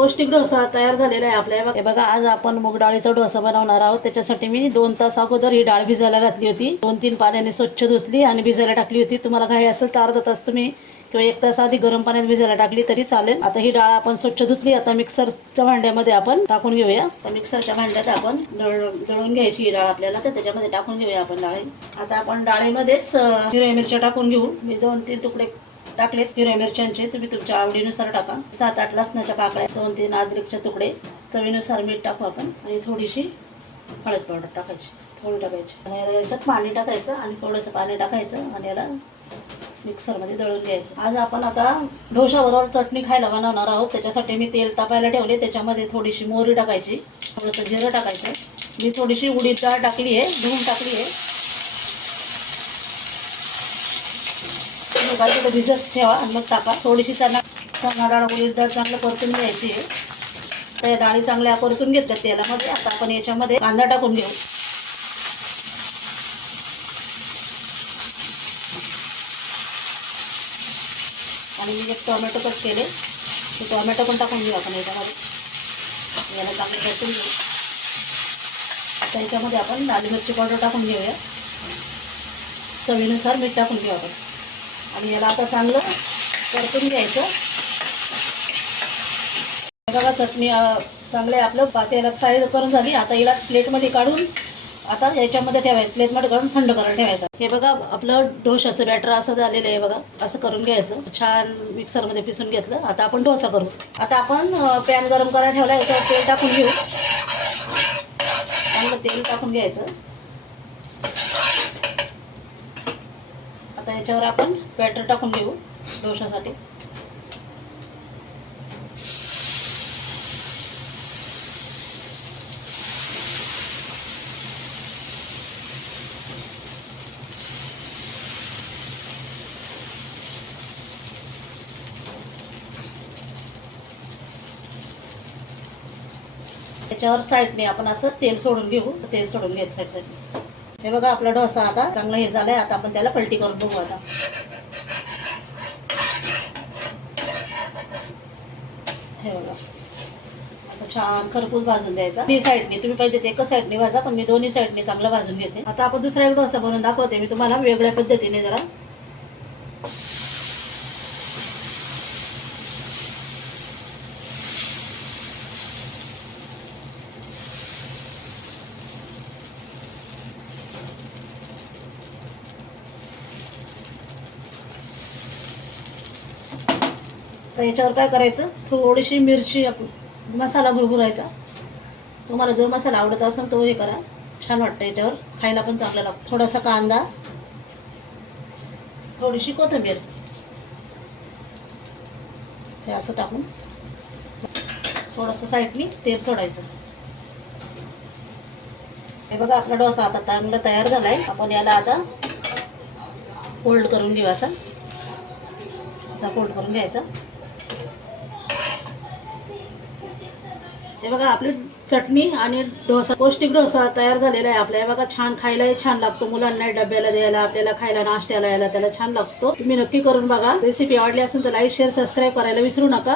पौष्टिक डोसा तयार झालेला आहे आपल्या. हे बघा, आज आपण मूग डाळीचा डोसा बनवणार आहोत. त्याच्यासाठी मी 2 तास अगोदर ही डाळ भिजायला घातली होती. 2-3 पाण्याने स्वच्छ धुतली आणि भिजायला टाकली होती. तुम्हाला घाई असेल तर अर्धा तास तुम्ही किंवा 1 तास आधी गरम पाण्यात भिजायला टाकली तरी चालेल. आता ही डाळ आपण स्वच्छ धुतली. आता मिक्सरच्या भांड्यामध्ये आपण टाकून घेऊया. तर मिक्सरच्या भांड्यात आपण दळून घ्यायची ही डाळ आपल्याला. तर त्याच्यामध्ये टाकून घेऊया आपण डाळ. आता आपण डाळीमध्येच हिरव्या मिरच्या टाकून घेऊ. मी 2-3 तुकडे टाकलेत हिरव्या मिरच्यांचे. तुम्ही तुमच्या आवडीनुसार टाका. 7-8 लसणाच्या पाकळ्या, 2-3 अद्रकचे तुकडे, चवीनुसार मीठ टाकू आपण आणि थोडीशी हळद पावडर टाकायची, थोडी टाकायची आणि याच्यात पाणी टाकायचं आणि थोडंसं पाणी टाकायचं आणि याला मिक्सरमध्ये दळून घ्यायचं. आज आपण आता डोशाबरोबर चटणी खायला बनवणार आहोत. त्याच्यासाठी मी तेल तापायला ठेवले. त्याच्यामध्ये थोडीशी मोहरी टाकायची, थोडंसं जिरं टाकायचं. मी थोडीशी उडीद डाळ टाकली आहे, धुवून टाकली आहे. थोडं भिजत ठेवा आणि मग टाका. थोडीशी चणा डाळ, उडीद डाळ चांगलं परतून घ्यायची आहे. त्या डाळी चांगल्या परतून घेतल्यात तेलामध्ये. आता आपण याच्यामध्ये कांदा टाकून घेऊ. आणि मी एक टोमॅटो कट केले, ते टोमॅटो पण टाकून घेऊ आपण याच्यामध्ये. याला चांगलं परतून घेऊ. आता याच्यामध्ये आपण लाल मिरची पावडर टाकून घेऊया. चवीनुसार मीठ टाकून घेऊ आपण आणि याला आता चांगलं परतून घ्यायचं. बघा, चटणी चांगले आपलं पातेल्यात फ्राय करून झाली. आता हिला प्लेटमध्ये काढून आता याच्यामध्ये ठेवायचं, प्लेटमध्ये काढून थंड करायला ठेवायचं. हे बघा, आपलं डोशाचं बॅटर असं झालेलं आहे. बघा, असं करून घ्यायचं. छान मिक्सरमध्ये पिसून घेतलं. आता आपण डोसा करू. आता आपण पॅन गरम करायला ठेवला. याच्यावर तेल टाकून घेऊ. चांगलं तेल टाकून घ्यायचं. आता याच्यावर आपण बॅटर टाकून घेऊ डोशासाठी. त्याच्यावर साईडने आपण असं तेल सोडून घेऊ. तेल सोडून घ्यायचं साईडने. हे बघा, आपला डोसा आता चांगला हे झालाय. आता आपण त्याला पलटी करून बघू. आता हे बघा, असं छान खरपूस भाजून द्यायचा. दोन्ही साईडने, तुम्ही पाहिजे ते एकच साईडने भाजा, पण मी दोन्ही साईडने चांगलं भाजून घेते. आता आपण दुसरा एक डोसा बनवून दाखवते मी तुम्हाला वेगळ्या पद्धतीने. जरा तर याच्यावर काय करायचं, थोडीशी मिरची, मसाला भुरभुरायचा. तुम्हाला जो मसाला आवडत असेल तो हे करा, छान वाटतं. याच्यावर खायला पण चांगलं लागतं. थोडासा कांदा, थोडीशी कोथिंबीर, हे असं टाकून थोडंसं साईडनी तेल सोडायचं. हे बघा, आपला डोसा आता चांगला तयार झाला आहे. आपण याला आता फोल्ड करून घेऊ. असा फोल्ड करून घ्यायचा. हे बघा, आपली चटणी आणि डोसा, पौष्टिक डोसा तयार झालेला आहे आपल्या. बघा, छान, खायलाही छान लागतो. मुलांना डब्याला द्यायला, आपल्याला खायला, नाश्त्याला यायला त्याला छान लागतो. तुम्ही नक्की करून बघा. रेसिपी आवडली असेल तर लाईक, शेअर, सबस्क्राईब करायला विसरू नका.